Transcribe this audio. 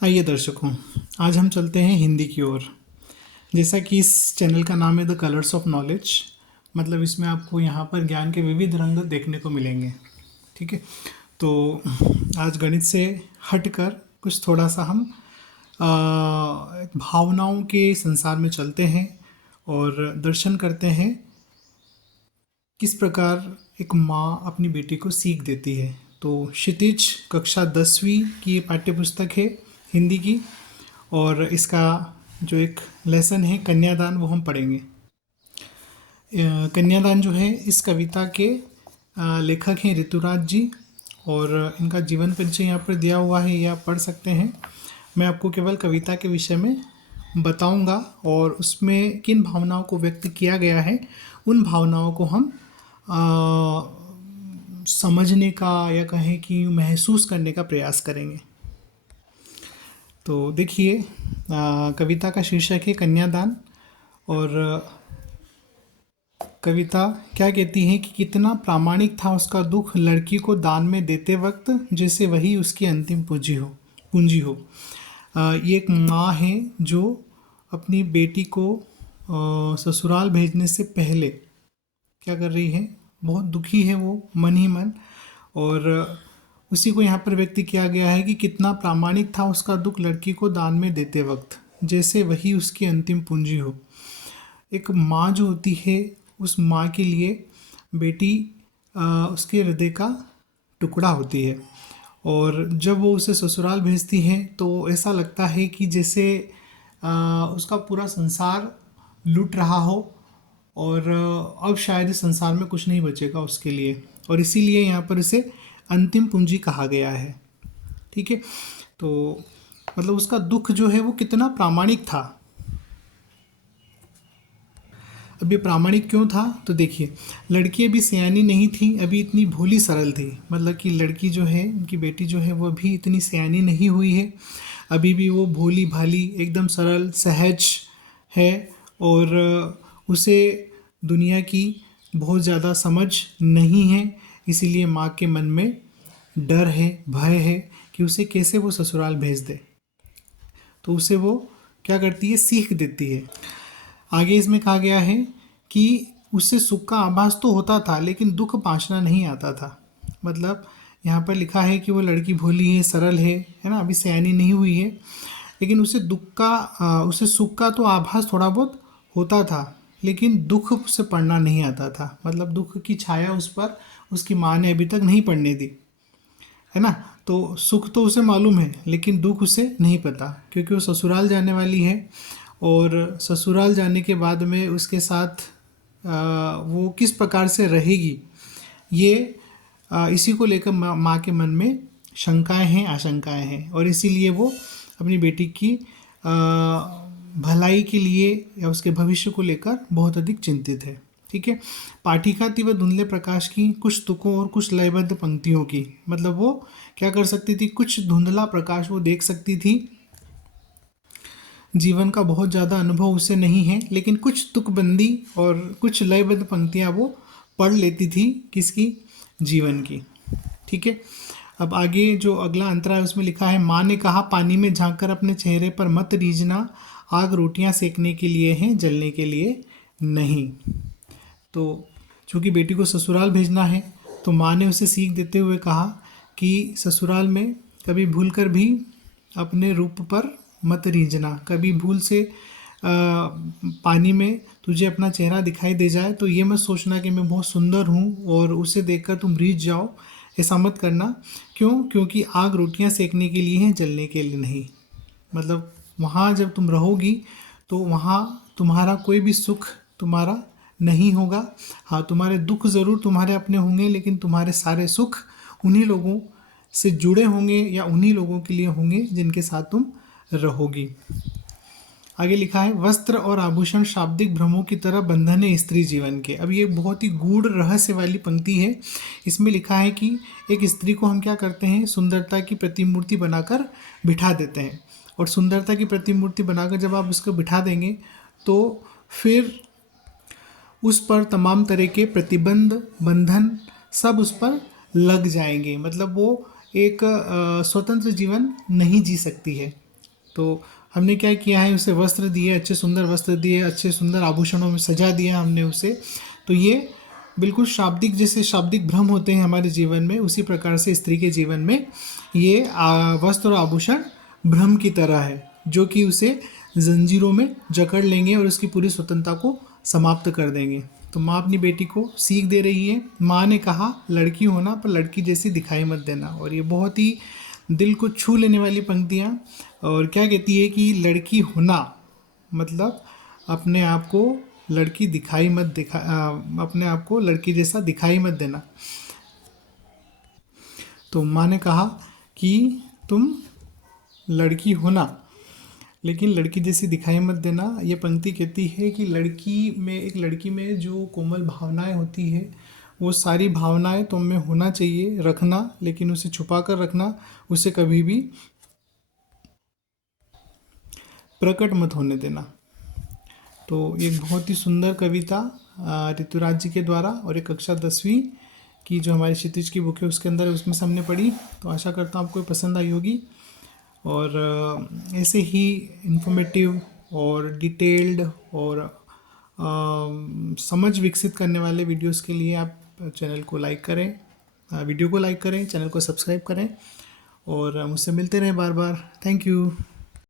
आइए दर्शकों, आज हम चलते हैं हिंदी की ओर। जैसा कि इस चैनल का नाम है द कलर्स ऑफ नॉलेज, मतलब इसमें आपको यहाँ पर ज्ञान के विविध रंग देखने को मिलेंगे। ठीक है, तो आज गणित से हटकर कुछ थोड़ा सा हम भावनाओं के संसार में चलते हैं और दर्शन करते हैं किस प्रकार एक माँ अपनी बेटी को सीख देती है। तो क्षितिज कक्षा 10वीं की ये पाठ्य पुस्तक है हिंदी की, और इसका जो एक लेसन है कन्यादान वो हम पढ़ेंगे। कन्यादान जो है इस कविता के लेखक हैं ऋतुराज जी, और इनका जीवन परिचय यहाँ पर दिया हुआ है, ये आप पढ़ सकते हैं। मैं आपको केवल कविता के विषय में बताऊंगा और उसमें किन भावनाओं को व्यक्त किया गया है उन भावनाओं को हम समझने का या कहें कि महसूस करने का प्रयास करेंगे। तो देखिए, कविता का शीर्षक है कन्यादान, और कविता क्या कहती है कि कितना प्रामाणिक था उसका दुख लड़की को दान में देते वक्त, जैसे वही उसकी अंतिम पूंजी हो। ये एक माँ है जो अपनी बेटी को ससुराल भेजने से पहले क्या कर रही है, बहुत दुखी है वो मन ही मन, और उसी को यहाँ पर व्यक्त किया गया है कि कितना प्रामाणिक था उसका दुख लड़की को दान में देते वक्त, जैसे वही उसकी अंतिम पूंजी हो। एक माँ जो होती है, उस माँ के लिए बेटी उसके हृदय का टुकड़ा होती है, और जब वो उसे ससुराल भेजती है तो ऐसा लगता है कि जैसे उसका पूरा संसार लूट रहा हो, और अब शायद इस संसार में कुछ नहीं बचेगा उसके लिए, और इसीलिए यहाँ पर इसे अंतिम पूंजी कहा गया है। ठीक है, तो मतलब उसका दुख जो है वो कितना प्रामाणिक था। अब ये प्रामाणिक क्यों था, तो देखिए, लड़की अभी सयानी नहीं थी, अभी इतनी भोली सरल थी। मतलब कि लड़की जो है, उनकी बेटी जो है वो अभी इतनी सयानी नहीं हुई है, अभी भी वो भोली भाली एकदम सरल सहज है, और उसे दुनिया की बहुत ज़्यादा समझ नहीं है। इसीलिए माँ के मन में डर है, भय है कि उसे कैसे वो ससुराल भेज दे। तो उसे वो क्या करती है, सीख देती है। आगे इसमें कहा गया है कि उससे सुख का आभास तो होता था लेकिन दुख बांचना नहीं आता था। मतलब यहाँ पर लिखा है कि वो लड़की भोली है, सरल है ना, अभी सयानी नहीं हुई है, लेकिन उसे उसे सुख का तो आभास थोड़ा बहुत होता था, लेकिन दुख उसे पड़ना नहीं आता था। मतलब दुख की छाया उस पर उसकी माँ ने अभी तक नहीं पड़ने दी, है ना। तो सुख तो उसे मालूम है लेकिन दुख उसे नहीं पता, क्योंकि वो ससुराल जाने वाली है, और ससुराल जाने के बाद में उसके साथ वो किस प्रकार से रहेगी, ये इसी को लेकर माँ के मन में शंकाएं हैं, आशंकाएं हैं, और इसीलिए वो अपनी बेटी की भलाई के लिए या उसके भविष्य को लेकर बहुत अधिक चिंतित है। ठीक है, पाठिका थी वह धुंधले प्रकाश की, कुछ तुकों और कुछ लयबद्ध पंक्तियों की। मतलब वो क्या कर सकती थी, कुछ धुंधला प्रकाश वो देख सकती थी, जीवन का बहुत ज़्यादा अनुभव उसे नहीं है, लेकिन कुछ तुकबंदी और कुछ लयबद्ध पंक्तियाँ वो पढ़ लेती थी, किसकी, जीवन की। ठीक है, अब आगे जो अगला अंतरा है उसमें लिखा है, माँ ने कहा पानी में झांककर अपने चेहरे पर मत रीझना, आग रोटियां सेकने के लिए हैं, जलने के लिए नहीं। तो चूँकि बेटी को ससुराल भेजना है, तो माँ ने उसे सीख देते हुए कहा कि ससुराल में कभी भूल कर भी अपने रूप पर मत रीझना। कभी भूल से पानी में तुझे अपना चेहरा दिखाई दे जाए तो ये मत सोचना कि मैं बहुत सुंदर हूँ और उसे देखकर तुम रीझ जाओ, ऐसा मत करना। क्यों, क्योंकि आग रोटियां सेकने के लिए है, जलने के लिए नहीं। मतलब वहाँ जब तुम रहोगी तो वहाँ तुम्हारा कोई भी सुख तुम्हारा नहीं होगा। हाँ, तुम्हारे दुख ज़रूर तुम्हारे अपने होंगे, लेकिन तुम्हारे सारे सुख उन्हीं लोगों से जुड़े होंगे या उन्हीं लोगों के लिए होंगे जिनके साथ तुम रहोगी। आगे लिखा है, वस्त्र और आभूषण शाब्दिक भ्रमों की तरह बंधन है स्त्री जीवन के। अब ये बहुत ही गूढ़ रहस्य वाली पंक्ति है। इसमें लिखा है कि एक स्त्री को हम क्या करते हैं, सुंदरता की प्रतिमूर्ति बनाकर बिठा देते हैं, और सुंदरता की प्रतिमूर्ति बनाकर जब आप उसको बिठा देंगे तो फिर उस पर तमाम तरह के प्रतिबंध, बंधन सब उस पर लग जाएंगे। मतलब वो एक स्वतंत्र जीवन नहीं जी सकती है। तो हमने क्या किया है, उसे वस्त्र दिए, अच्छे सुंदर वस्त्र दिए, अच्छे सुंदर आभूषणों में सजा दिया हमने उसे। तो ये बिल्कुल शाब्दिक, जैसे शाब्दिक भ्रम होते हैं हमारे जीवन में, उसी प्रकार से स्त्री के जीवन में ये वस्त्र और आभूषण भ्रम की तरह है, जो कि उसे जंजीरों में जकड़ लेंगे और उसकी पूरी स्वतंत्रता को समाप्त कर देंगे। तो माँ अपनी बेटी को सीख दे रही है। माँ ने कहा लड़की होना पर लड़की जैसी दिखाई मत देना। और ये बहुत ही दिल को छू लेने वाली पंक्तियाँ। और क्या कहती है कि लड़की होना मतलब अपने आप को लड़की दिखाई मत अपने आप को लड़की जैसा दिखाई मत देना। तो माँ ने कहा कि तुम लड़की होना लेकिन लड़की जैसी दिखाई मत देना। ये पंक्ति कहती है कि एक लड़की में जो कोमल भावनाएं होती है, वो सारी भावनाएं तुम में होना चाहिए, रखना, लेकिन उसे छुपा कर रखना, उसे कभी भी प्रकट मत होने देना। तो एक बहुत ही सुंदर कविता ऋतुराज जी के द्वारा, और एक कक्षा 10वीं की जो हमारी क्षितिज की बुक है उसके अंदर, उसमें से हमने पढ़ी। तो आशा करता हूँ आपको पसंद आई होगी। और ऐसे ही इंफॉर्मेटिव और डिटेल्ड और समझ विकसित करने वाले वीडियोस के लिए आप चैनल को लाइक करें, वीडियो को लाइक करें, चैनल को सब्सक्राइब करें और मुझसे मिलते रहें बार बार। Thank you.